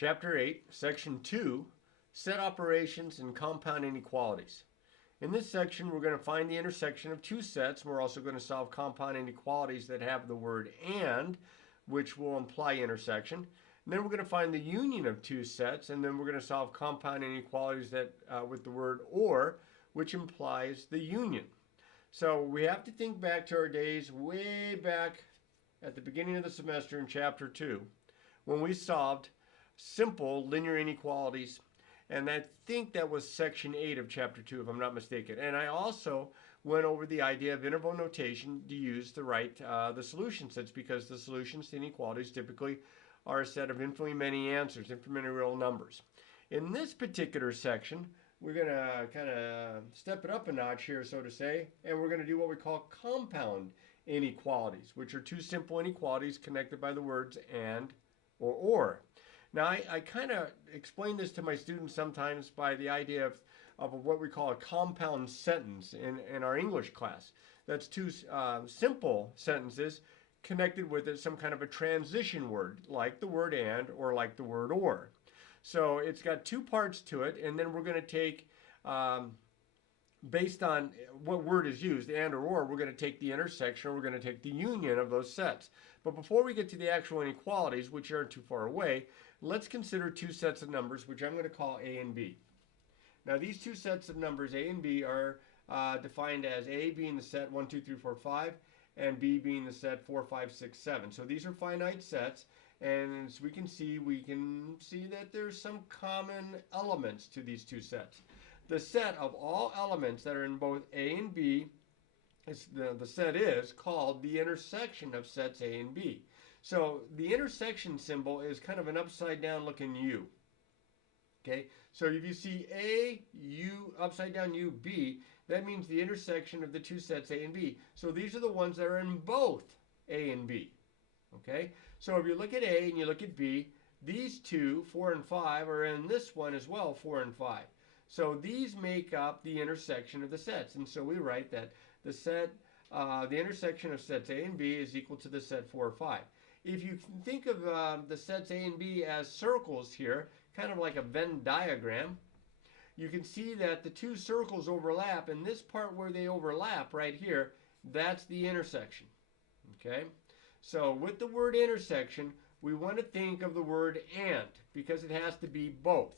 Chapter 8, Section 2, Set Operations and Compound Inequalities. In this section, we're going to find the intersection of two sets. We're also going to solve compound inequalities that have the word "and," which will imply intersection. And then we're going to find the union of two sets, and then we're going to solve compound inequalities that with the word "or," which implies the union. So we have to think back to our days way back at the beginning of the semester in Chapter 2, when we solved simple linear inequalities, and I think that was section 8 of chapter 2 if I'm not mistaken. And I also went over the idea of interval notation to use to write the solution sets, because the solutions to inequalities typically are a set of infinitely many answers, infinitely real numbers. In this particular section, we're going to kind of step it up a notch here, so to say, and we're going to do what we call compound inequalities, which are two simple inequalities connected by the words "and" or. Now, I kind of explain this to my students sometimes by the idea of what we call a compound sentence in our English class. That's two simple sentences connected with some kind of a transition word, like the word "and" or like the word "or." So it's got two parts to it, and then we're going to take, based on what word is used, "and" or, we're going to take the intersection, we're going to take the union of those sets. But before we get to the actual inequalities, which aren't too far away, let's consider two sets of numbers, which I'm going to call A and B. Now, these two sets of numbers, A and B, are defined as A being the set 1, 2, 3, 4, 5, and B being the set 4, 5, 6, 7. So these are finite sets, and as we can see that there's some common elements to these two sets. The set of all elements that are in both A and B, the set is called the intersection of sets A and B. So the intersection symbol is kind of an upside down looking U. Okay, so if you see A, U, upside down U, B, that means the intersection of the two sets A and B. So these are the ones that are in both A and B. Okay, so if you look at A and you look at B, these two, 4 and 5, are in this one as well, 4 and 5. So these make up the intersection of the sets. And so we write that the intersection of sets A and B is equal to the set 4 or 5. If you think of the sets A and B as circles here, kind of like a Venn diagram, you can see that the two circles overlap, and this part where they overlap right here, that's the intersection. Okay? So with the word intersection, we want to think of the word "and," because it has to be both.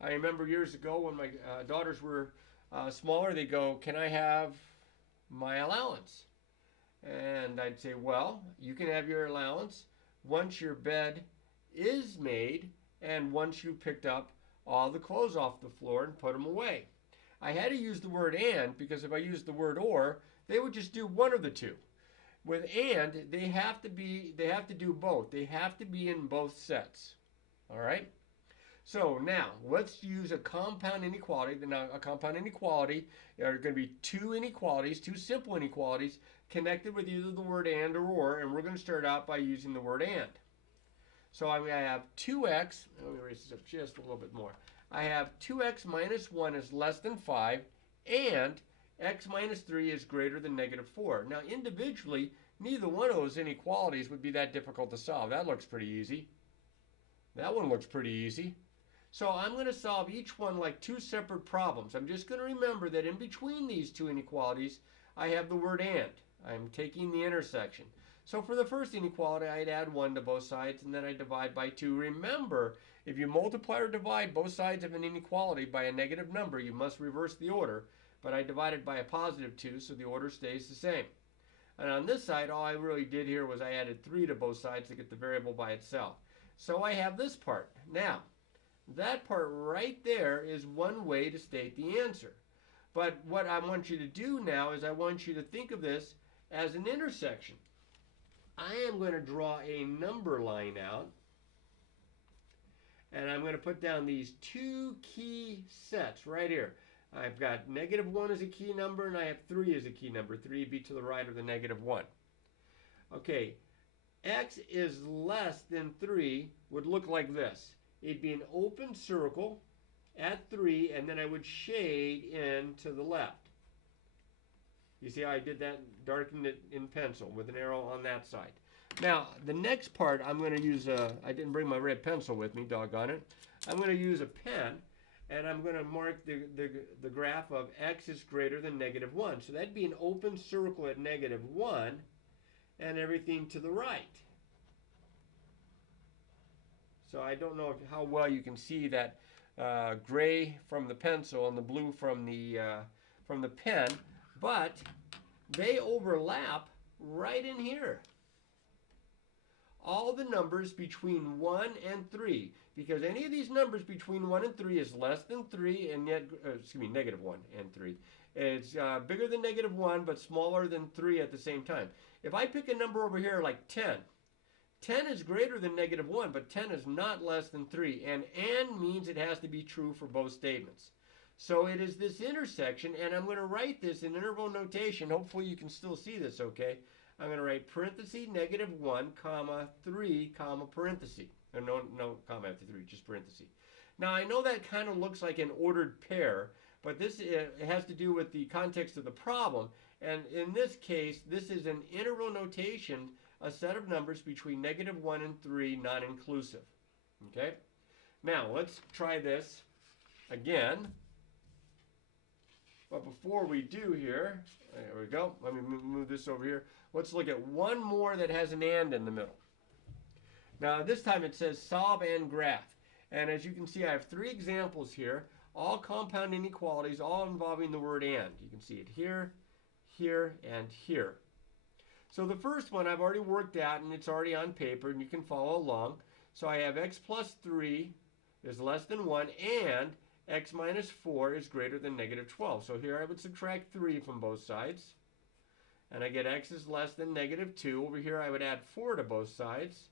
I remember years ago when my daughters were smaller, they'd go, "Can I have my allowance?" And I'd say, "Well, you can have your allowance once your bed is made and once you picked up all the clothes off the floor and put them away." I had to use the word "and" because if I used the word "or," they would just do one of the two. With "and," they have to do both. They have to be in both sets. All right? So now, let's use a compound inequality. Now, a compound inequality are going to be two inequalities, two simple inequalities, connected with either the word "and" or, and we're going to start out by using the word "and." So I have 2x, let me erase this up just a little bit more. I have 2x minus 1 is less than 5, and x minus 3 is greater than -4. Now, individually, neither one of those inequalities would be that difficult to solve. That looks pretty easy. That one looks pretty easy. So I'm going to solve each one like two separate problems. I'm just going to remember that in between these two inequalities, I have the word "and." I'm taking the intersection. So for the first inequality, I'd add 1 to both sides, and then I divide by 2. Remember, if you multiply or divide both sides of an inequality by a negative number, you must reverse the order. But I divided by a positive 2, so the order stays the same. And on this side, all I really did here was I added 3 to both sides to get the variable by itself. So I have this part. Now, that part right there is one way to state the answer. But what I want you to do now is I want you to think of this as an intersection. I am going to draw a number line out, and I'm going to put down these two key sets right here. I've got -1 as a key number, and I have 3 as a key number. 3 would be to the right of the -1. Okay, x is less than 3 would look like this. It'd be an open circle at 3, and then I would shade in to the left. You see how I did that? Darkened it in pencil with an arrow on that side. Now, the next part, I'm going to use I didn't bring my red pencil with me, doggone it. I'm going to use a pen, and I'm going to mark the graph of x is greater than -1. So that'd be an open circle at -1 and everything to the right. So I don't know how well you can see that gray from the pencil and the blue from the pen, but they overlap right in here. All the numbers between 1 and 3, because any of these numbers between 1 and 3 is less than 3, and yet, excuse me, -1 and 3. It's bigger than -1, but smaller than 3 at the same time. If I pick a number over here like 10, 10 is greater than -1, but 10 is not less than 3, and means it has to be true for both statements. So it is this intersection, and I'm going to write this in interval notation. Hopefully you can still see this okay. I'm going to write parenthesis -1, comma 3, comma parenthesis. Or no comma after 3, just parenthesis. Now I know that kind of looks like an ordered pair, but this has to do with the context of the problem. And in this case, this is an interval notation, a set of numbers between -1 and 3, non-inclusive. Okay? Now let's try this again. But before we do here, there we go. Let me move this over here. Let's look at one more that has an and in the middle. Now this time it says solve and graph. And as you can see, I have 3 examples here, all compound inequalities, all involving the word and. You can see it here, here, and here. So the first one I've already worked out, and it's already on paper, and you can follow along. So I have x plus 3 is less than 1, and x minus 4 is greater than -12. So here I would subtract 3 from both sides. And I get x is less than -2. Over here I would add 4 to both sides.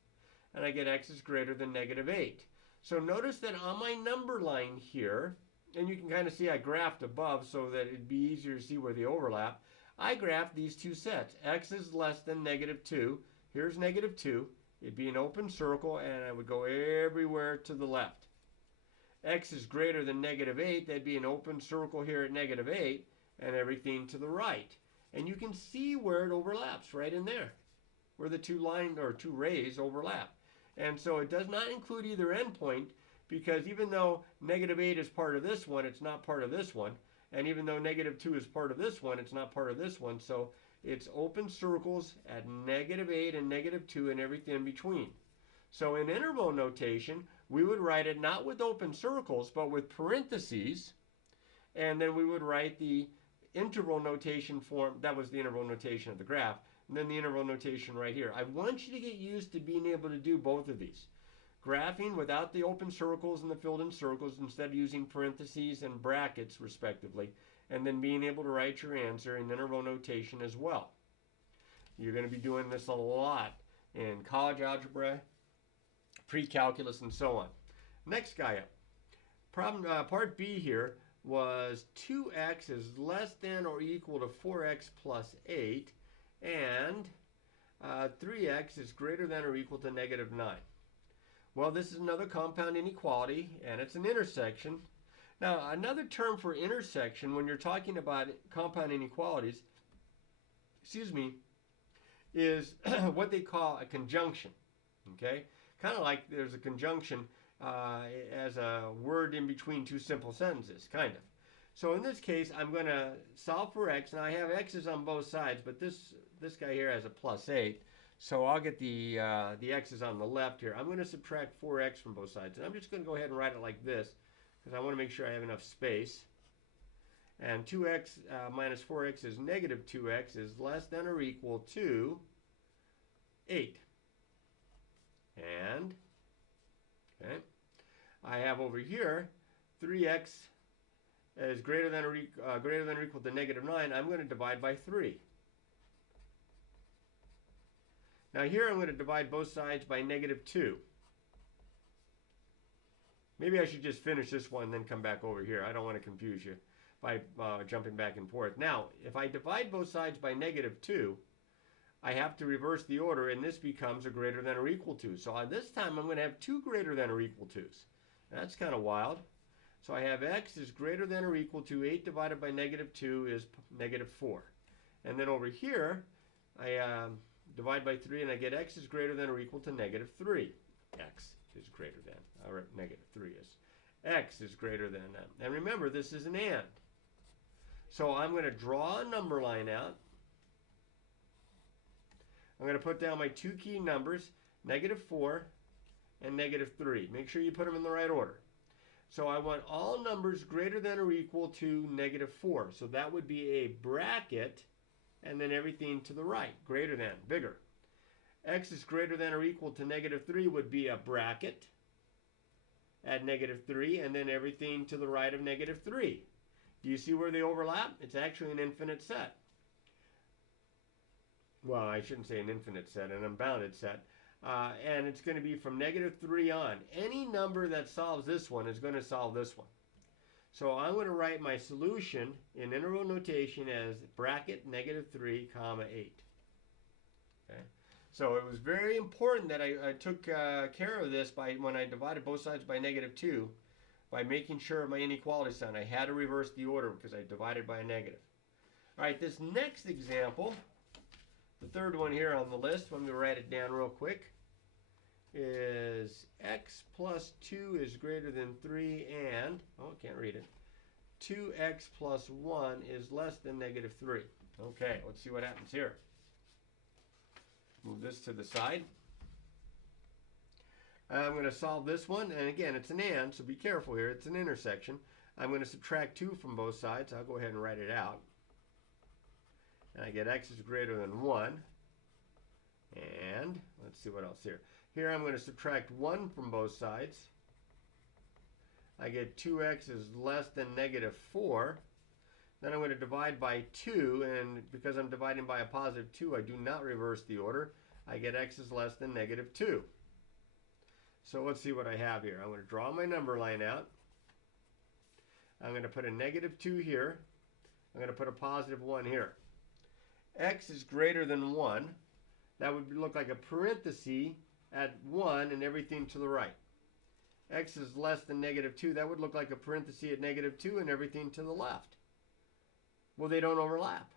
And I get x is greater than -8. So notice that on my number line here, and you can kind of see I graphed above so that it'd be easier to see where they overlap. I graphed these two sets. X is less than -2. Here's -2. It'd be an open circle, and I would go everywhere to the left. X is greater than -8. That'd be an open circle here at -8, and everything to the right. And you can see where it overlaps right in there, where the two lines or two rays overlap. And so it does not include either endpoint, because even though -8 is part of this one, it's not part of this one. And even though -2 is part of this one, it's not part of this one. So it's open circles at -8 and -2 and everything in between. So in interval notation, we would write it not with open circles, but with parentheses. And then we would write the interval notation form. That was the interval notation of the graph. And then the interval notation right here. I want you to get used to being able to do both of these. Graphing without the open circles and the filled in circles, instead of using parentheses and brackets respectively, and then being able to write your answer in interval notation as well. You're going to be doing this a lot in college algebra, pre-calculus, and so on. Next guy up. Problem part B here was 2x is less than or equal to 4x plus 8, and 3x is greater than or equal to -9. Well, this is another compound inequality, and it's an intersection. Now, another term for intersection when you're talking about compound inequalities, excuse me, is what they call a conjunction, okay? Kind of like there's a conjunction as a word in between two simple sentences, kind of. So in this case, I'm going to solve for x, and I have x's on both sides, but this guy here has a plus 8. So I'll get the x's on the left here. I'm going to subtract 4x from both sides. And I'm just going to go ahead and write it like this, because I want to make sure I have enough space. And 2x minus 4x is -2x is less than or equal to 8. And, okay, I have over here 3x is greater than or equal to -9. I'm going to divide by 3. Now here I'm going to divide both sides by -2. Maybe I should just finish this one and then come back over here. I don't want to confuse you by jumping back and forth. Now, if I divide both sides by -2, I have to reverse the order, and this becomes a greater than or equal to. So on this time, I'm going to have 2 greater than or equal to's. That's kind of wild. So I have x is greater than or equal to 8 divided by -2 is -4. And then over here, divide by 3, and I get x is greater than or equal to negative 3. X is greater than, or negative 3 is. X is greater than that. And remember, this is an and. So I'm going to draw a number line out. I'm going to put down my two key numbers, negative 4 and negative 3. Make sure you put them in the right order. So I want all numbers greater than or equal to negative 4. So that would be a bracket, and then everything to the right, greater than, bigger. X is greater than or equal to negative 3 would be a bracket at negative 3, and then everything to the right of negative 3. Do you see where they overlap? It's actually an infinite set. Well, I shouldn't say an infinite set, an unbounded set. And it's going to be from negative 3 on. Any number that solves this one is going to solve this one. So I'm going to write my solution in integral notation as bracket negative 3 comma 8. Okay. So it was very important that I took care of this when I divided both sides by negative 2, by making sure of my inequality sign. I had to reverse the order because I divided by a negative. All right, this next example, the third one here on the list, let me write it down real quick, is x plus 2 is greater than 3 and, oh, I can't read it, 2x plus 1 is less than negative 3. Okay, let's see what happens here. Move this to the side. I'm going to solve this one, and again, it's an and, so be careful here. It's an intersection. I'm going to subtract 2 from both sides. I'll go ahead and write it out. And I get x is greater than 1. And let's see what else here. Here I'm going to subtract 1 from both sides. I get 2x is less than negative 4. Then I'm going to divide by 2, and because I'm dividing by a positive 2, I do not reverse the order. I get x is less than negative 2. So let's see what I have here. I'm going to draw my number line out. I'm going to put a negative 2 here. I'm going to put a positive 1 here. X is greater than 1. That would look like a parenthesis at 1 and everything to the right. X is less than negative 2. That would look like a parenthesis at negative 2 and everything to the left. Well, they don't overlap.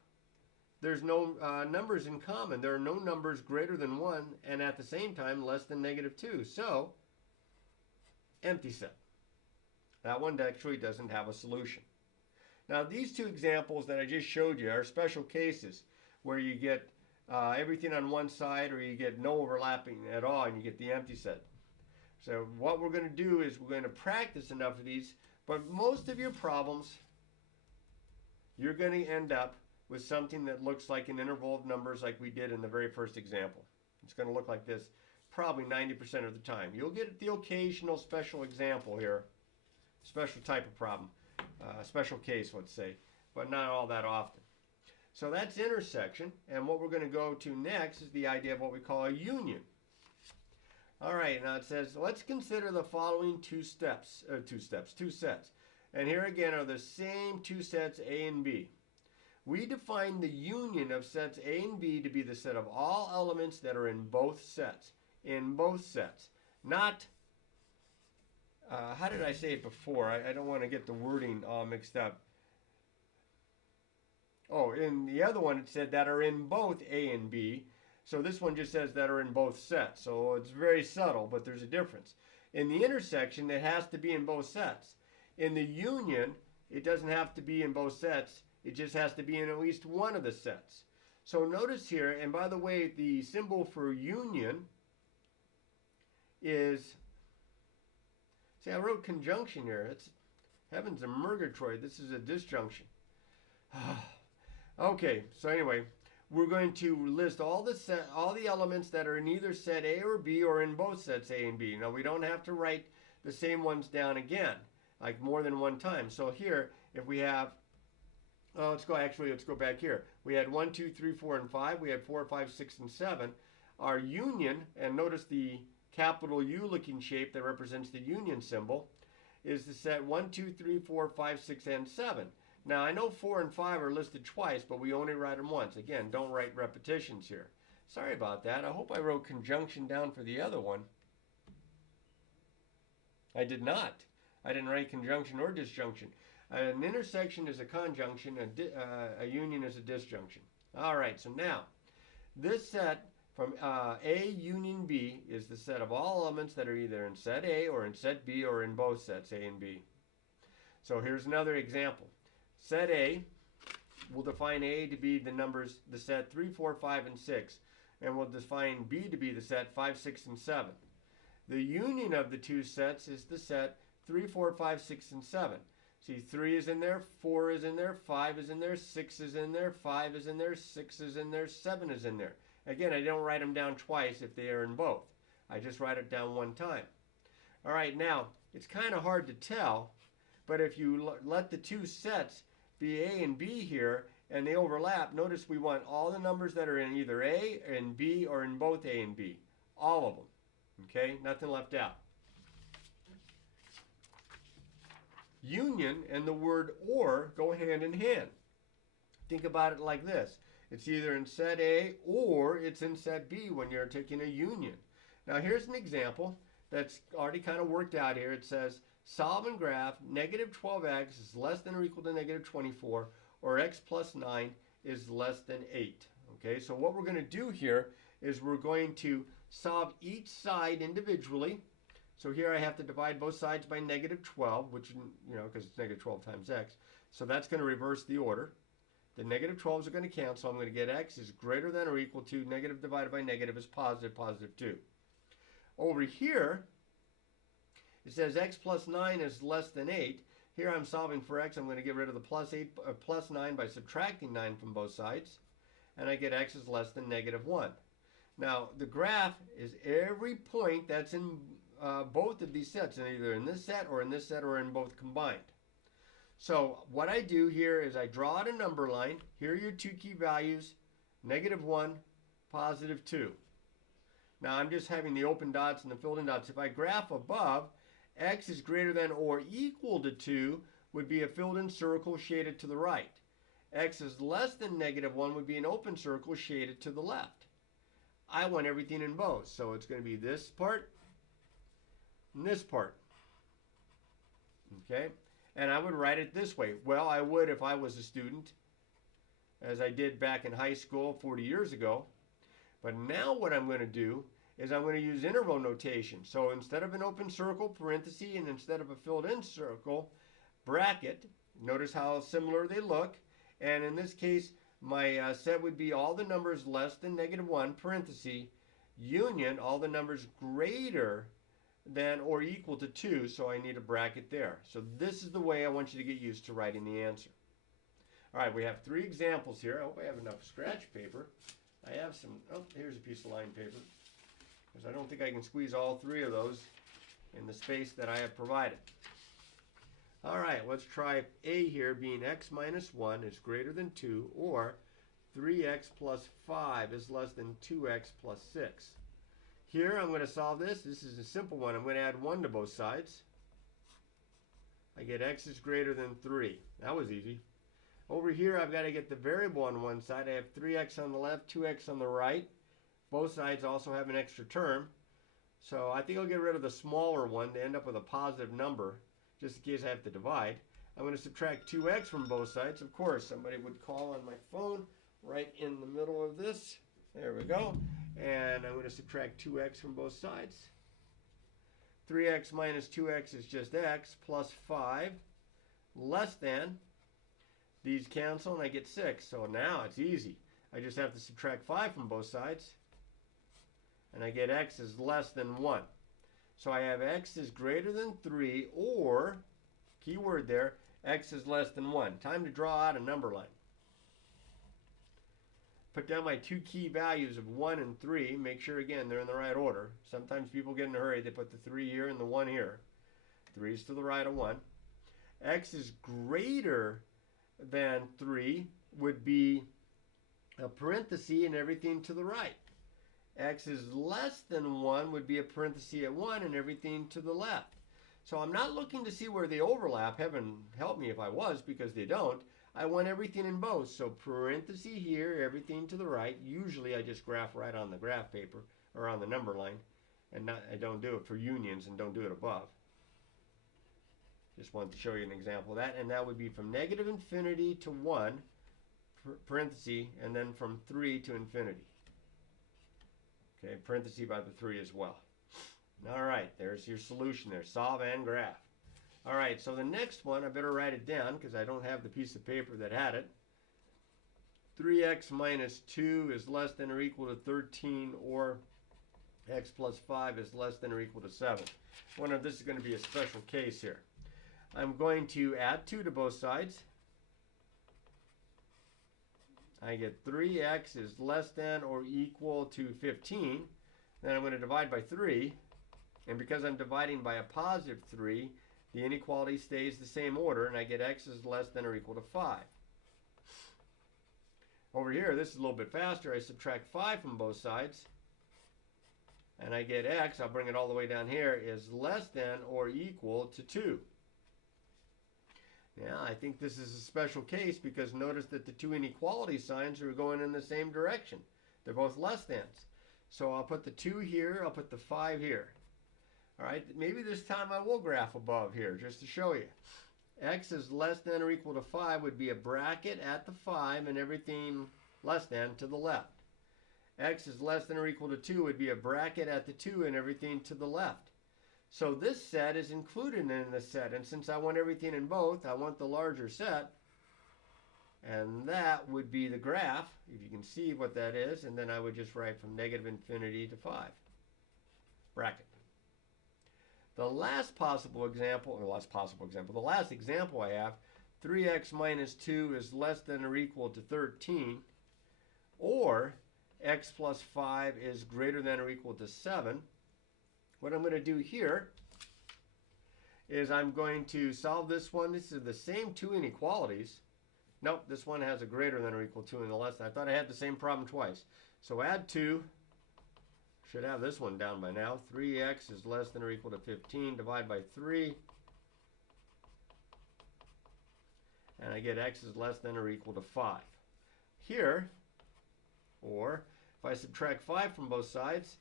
There's no numbers in common. There are no numbers greater than 1 and at the same time less than negative 2. So, empty set. That one actually doesn't have a solution. Now, these two examples that I just showed you are special cases where you get everything on one side or you get no overlapping at all and you get the empty set. So what we're going to do is we're going to practice enough of these, but most of your problems, you're going to end up with something that looks like an interval of numbers like we did in the very first example. It's going to look like this probably 90% of the time. You'll get the occasional special example here, special type of problem, special case, let's say, but not all that often. So that's intersection, and what we're going to go to next is the idea of what we call a union. All right, now it says, let's consider the following two sets. And here again are the same two sets A and B. We define the union of sets A and B to be the set of all elements that are in both sets. In both sets. Not, how did I say it before? I don't want to get the wording all mixed up. Oh, in the other one it said that are in both A and B. So this one just says that are in both sets. So it's very subtle, but there's a difference. In the intersection, it has to be in both sets. In the union, it doesn't have to be in both sets. It just has to be in at least one of the sets. So notice here, and by the way, the symbol for union is, see, I wrote conjunction here. It's heavens and murgatroyd. This is a disjunction. Okay, so anyway, we're going to list all the elements that are in either set A or B or in both sets A and B. Now, we don't have to write the same ones down again, like more than one time. So here, if we have, oh, let's go back here. We had 1, 2, 3, 4, and 5. We had 4, 5, 6, and 7. Our union, and notice the capital U looking shape that represents the union symbol, is the set 1, 2, 3, 4, 5, 6, and 7. Now, I know 4 and 5 are listed twice, but we only write them once. Again, don't write repetitions here. Sorry about that. I hope I wrote conjunction down for the other one. I did not. I didn't write conjunction or disjunction. An intersection is a conjunction. A union is a disjunction. All right, so now, this set from A union B is the set of all elements that are either in set A or in set B or in both sets A and B. So here's another example. Set A, we'll define A to be the numbers, the set 3, 4, 5, and 6. And we'll define B to be the set 5, 6, and 7. The union of the two sets is the set 3, 4, 5, 6, and 7. See, 3 is in there, 4 is in there, 5 is in there, 6 is in there, 5 is in there, 6 is in there, 7 is in there. Again, I don't write them down twice if they are in both. I just write it down one time. All right, now, it's kind of hard to tell, but if you let the two sets be A and B here, and they overlap, notice we want all the numbers that are in either A and B or in both A and B. All of them. Okay? Nothing left out. Union and the word or go hand in hand. Think about it like this. It's either in set A or it's in set B when you're taking a union. Now here's an example that's already kind of worked out here. It says solve and graph negative 12x is less than or equal to negative 24, or x plus 9 is less than 8. Okay, so what we're going to do here is we're going to solve each side individually. So here I have to divide both sides by negative 12, which, you know, because it's negative 12 times x. So that's going to reverse the order. The negative 12s are going to cancel. I'm going to get x is greater than or equal to negative divided by negative is positive, positive 2. Over here, it says x plus 9 is less than 8. Here I'm solving for x. I'm going to get rid of the plus 9 by subtracting 9 from both sides. And I get x is less than negative 1. Now, the graph is every point that's in both of these sets, either in this set or in this set or in both combined. So what I do here is I draw out a number line. Here are your two key values, negative 1, positive 2. Now I'm just having the open dots and the filled in dots. If I graph above, x is greater than or equal to 2 would be a filled in circle shaded to the right. X is less than negative 1 would be an open circle shaded to the left. I want everything in both, so it's going to be this part and this part. Okay? And I would write it this way. Well, I would if I was a student, as I did back in high school 40 years ago. But now what I'm going to do is I'm going to use interval notation. So instead of an open circle, parenthesis, and instead of a filled in circle, bracket. Notice how similar they look. And in this case, my set would be all the numbers less than negative 1, parenthesis, union, all the numbers greater than or equal to 2, so I need a bracket there. So this is the way I want you to get used to writing the answer. All right, we have 3 examples here. I hope I have enough scratch paper. I have some, oh, here's a piece of lined paper, because I don't think I can squeeze all 3 of those in the space that I have provided. All right, let's try A here being x minus 1 is greater than 2, or 3x plus 5 is less than 2x plus 6. Here I'm going to solve this. This is a simple one. I'm going to add 1 to both sides. I get x is greater than 3. That was easy. Over here I've got to get the variable on one side. I have 3x on the left, 2x on the right. Both sides also have an extra term. So I think I'll get rid of the smaller one to end up with a positive number, just in case I have to divide. I'm going to subtract 2x from both sides. Of course, somebody would call on my phone right in the middle of this. There we go. And I'm going to subtract 2x from both sides. 3x minus 2x is just x plus 5 less than. These cancel and I get 6. So now it's easy. I just have to subtract 5 from both sides. And I get x is less than 1. So I have x is greater than 3, or, key word there, x is less than 1. Time to draw out a number line. Put down my 2 key values of 1 and 3. Make sure, again, they're in the right order. Sometimes people get in a hurry. They put the 3 here and the 1 here. 3 is to the right of 1. X is greater than 3 would be a parenthesis and everything to the right. X is less than 1 would be a parenthesis at 1 and everything to the left. So I'm not looking to see where they overlap. Heaven help me if I was, because they don't. I want everything in both. So parenthesis here, everything to the right. Usually I just graph right on the graph paper or on the number line. And I don't do it for unions and don't do it above. Just wanted to show you an example of that. And that would be from negative infinity to 1, parenthesis, and then from 3 to infinity. Okay, parenthesis by the 3 as well. All right, there's your solution there, solve and graph. All right, so the next one, I better write it down because I don't have the piece of paper that had it. 3x minus 2 is less than or equal to 13, or x plus 5 is less than or equal to 7. I wonder if this is going to be a special case here. I'm going to add 2 to both sides. I get 3x is less than or equal to 15. Then I'm going to divide by 3. And because I'm dividing by a positive 3, the inequality stays the same order, and I get x is less than or equal to 5. Over here, this is a little bit faster. I subtract 5 from both sides, and I get x, I'll bring it all the way down here, is less than or equal to 2. Now, I think this is a special case because notice that the two inequality signs are going in the same direction. They're both less thans. So I'll put the 2 here, I'll put the 5 here. All right, maybe this time I will graph above here just to show you. X is less than or equal to 5 would be a bracket at the 5 and everything less than to the left. X is less than or equal to 2 would be a bracket at the 2 and everything to the left. So this set is included in this set, and since I want everything in both, I want the larger set, and that would be the graph, if you can see what that is, and then I would just write from negative infinity to 5. Bracket. The last example I have, 3x minus 2 is less than or equal to 13, or x plus 5 is greater than or equal to 7. What I'm going to do here is I'm going to solve this one. This is the same two inequalities. Nope, this one has a greater than or equal to in the less than. I thought I had the same problem twice. So add 2. Should have this one down by now. 3x is less than or equal to 15. Divide by 3. And I get x is less than or equal to 5. Here, or if I subtract 5 from both sides,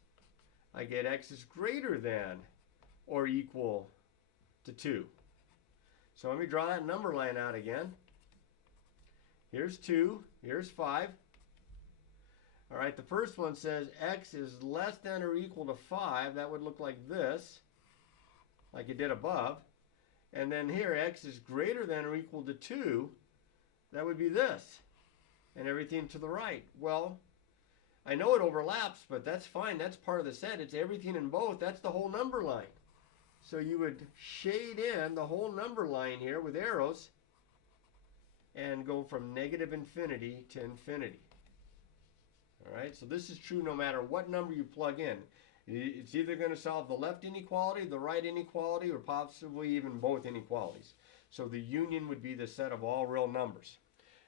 I get x is greater than or equal to 2. So let me draw that number line out again. Here's 2, here's 5. All right, the first one says x is less than or equal to 5. That would look like this, like it did above. And then here, x is greater than or equal to 2. That would be this, and everything to the right. Well, I know it overlaps, but that's fine. That's part of the set. It's everything in both. That's the whole number line. So you would shade in the whole number line here with arrows and go from negative infinity to infinity. All right, so this is true no matter what number you plug in. It's either going to solve the left inequality, the right inequality, or possibly even both inequalities. So the union would be the set of all real numbers.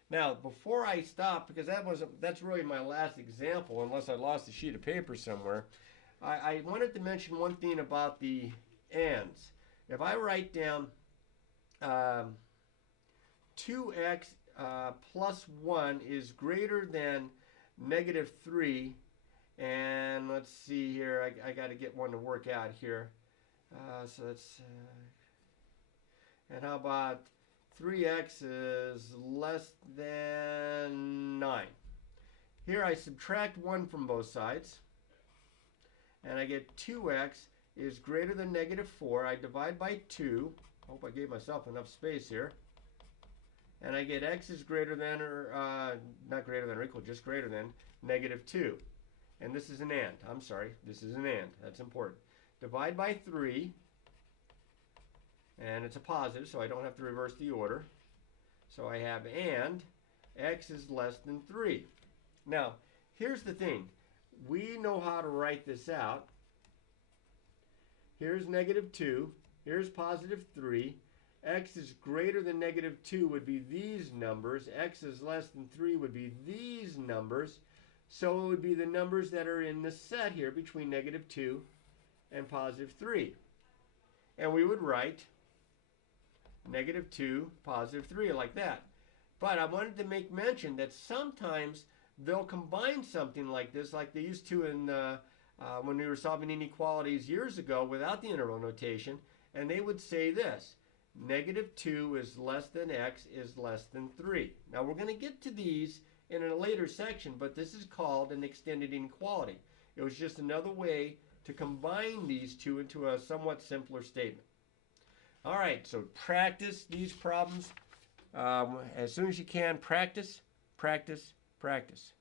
Now, before I stop, because that's really my last example, unless I lost a sheet of paper somewhere, I wanted to mention one thing about the ands. If I write down 2x plus 1 is greater than negative 3, and let's see here, I got to get one to work out here. So that's, and how about 3x is less than 9. Here I subtract 1 from both sides, and I get 2x is greater than negative 4. I divide by 2. Hope I gave myself enough space here. And I get x is greater than, or not greater than or equal, just greater than negative 2. And this is an and. I'm sorry, this is an and. That's important. Divide by 3. And it's a positive, so I don't have to reverse the order. So I have and x is less than 3. Now, here's the thing. We know how to write this out. Here's negative 2. Here's positive 3. X is greater than negative 2 would be these numbers. X is less than 3 would be these numbers. So it would be the numbers that are in the set here between negative 2 and positive 3. And we would write negative 2, positive 3, like that. But I wanted to make mention that sometimes they'll combine something like this, like they used to in when we were solving inequalities years ago without the interval notation, and they would say this: negative 2 is less than x is less than 3. Now we're going to get to these in a later section, but this is called an extended inequality. It was just another way to combine these two into a somewhat simpler statement. All right, so practice these problems as soon as you can. Practice, practice, practice.